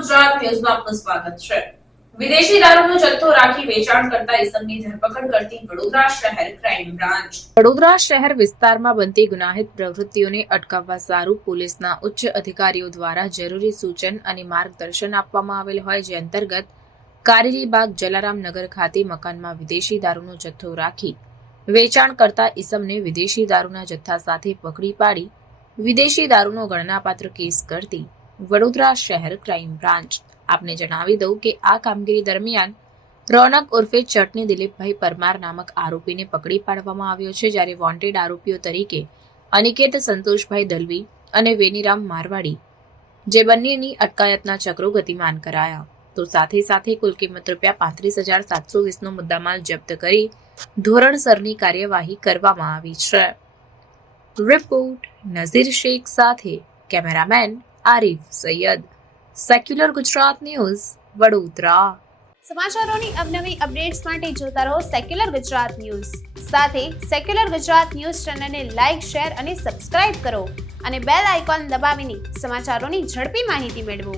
ગુજરાત ન્યૂઝમાં આપનું સ્વાગત છે। વિદેશી દારૂનો જથ્થો રાખી વેચાણ કરતા ઇસમની ધરપકડ કરતી વડોદરા શહેર ક્રાઇમ બ્રાન્ચ। વડોદરા શહેર વિસ્તારમાં બનતી ગુનાહિત પ્રવૃત્તિઓને અટકાવવા સારું પોલીસના ઉચ્ચ અધિકારીઓ દ્વારા જરૂરી સૂચન અને માર્ગદર્શન આપવામાં આવેલ હોય, જે અંતર્ગત કારેલીબાગ જલારામ નગર ખાતે મકાનમાં વિદેશી દારૂનો જથ્થો રાખી વેચાણ કરતા ઇસમને વિદેશી દારૂના જથ્થા સાથે પકડી પાડી વિદેશી દારૂનો ગણનાપાત્ર કેસ કરતી વડોદરા શહેર ક્રાઇમ બ્રાન્ચ। આપને જણાવી દઉં કે આ કામગીરી દરમિયાન રોનક ઉર્ફે ચટણી દિલીપભાઈ પરમાર નામક આરોપીને પકડી પાડવામાં આવ્યો છે, જ્યારે વોન્ટેડ આરોપીઓ તરીકે અનિકેત સંતોષભાઈ દલવી અને વેનીરામ મારવાડી, જે બંનેની અટકાયતના ચક્રો ગતિમાન કરાયા, તો સાથે સાથે કુલ કિંમત ₹35,720નો મુદ્દામાલ જપ્ત કરી ધોરણસરની કાર્યવાહી કરવામાં આવી છે। રિપોર્ટ નઝીર શેખ સાથે cameraman Arif Sayed, secular Gujarat news, Vadodara. સમાચારોની અવનવી અપડેટ્સ માટે જોતા રહો સેક્યુલર ગુજરાત ન્યૂઝ। સાથે સેક્યુલર ગુજરાત ન્યૂઝ ચેનલને લાઇક, શેર અને સબસ્ક્રાઇબ કરો અને બેલ આઇકોન દબાવીને સમાચારોની ઝડપી માહિતી મેળવો।